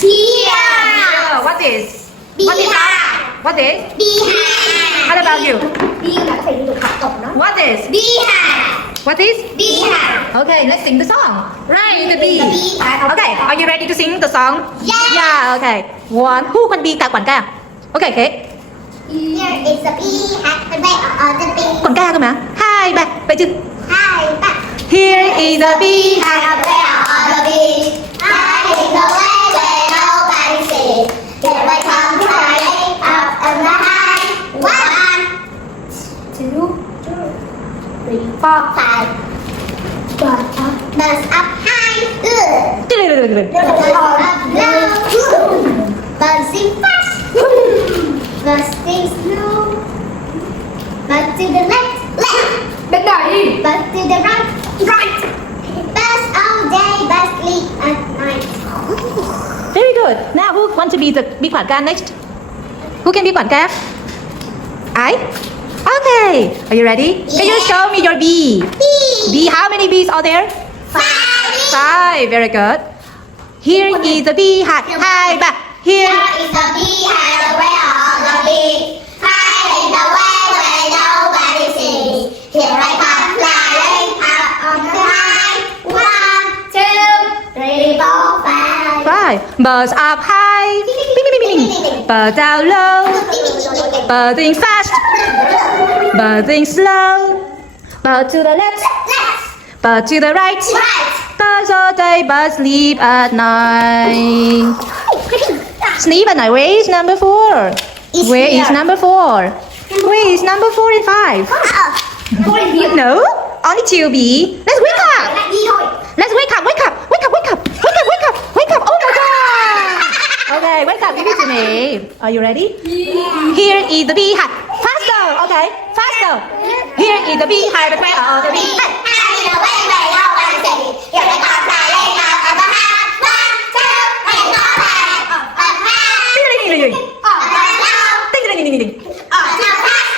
Here. What is? What is that? What is? Beehive. What about you? What is? Beehive. What is? Beehive. Okay, let's sing the song. Right, the bee. The beehive. Okay, are you ready to sing the song? Yeah. Yeah, okay. One, who con bee ca quản ca? Okay, okay. Here is a beehive. And where are the bees? Quản ca cơ mà. Hai, ba, vậy chứ. Hi, back. Here is a beehive. And where are the bees? Hiding away where nobody sees. Here I come flying up in the high. 1, 2, 3, 4, 5. Birds up high. Birds up low. Birds sing fast. Birds sing slow. Birds to the left, left. Birds to the right, right. Birds all day, birds sleep at night. Very good. Now who want to be the bee quản ca next? Who can be quản ca? I? Okay. Are you ready? Can you show me your bee? Bee, how many bees are there? 5. 5. Very good. Here is the beehive. Hi, ba. Here. Here is the beehive, where are the bees? Hiding away where nobody sees. Here I come flying up on the high. 1, 2, 3, 4, 5. 5. Birds up high. Bing, bing, bing, bing. Birds down low. Buzzing fast. Buzzing slow. Bird to the left. Bird to the right. Birds all day, birds sleep at night. Sleep at night. Where is number 4? It's Where is here. number 4? Where is number 4 and 5? No, only 2 bee. Let's wake up. Let's wake up. Wake up. Wake up. Wake up. Wake up. Wake up. Wake up. Oh my god. Okay, wake up. Give it to me. Are you ready? Here is the beehive. Faster. Okay, faster. Here is the beehive. Where are the bees? Hiding away where nobody sees. Here I come flying up on the high. 1, 2, 3, 4, 5. Up high. Ding, ding, ding, ding, ding. Up down. Ding, ding, ding, ding, ding. Up down fast.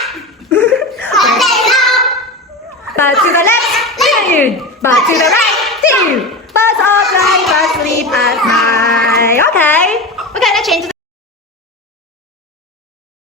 Up down. Bird to the left. Ding. Bird to the right. Ding. Birds all fly, birds sleep at night. Okay. Okay, let's change.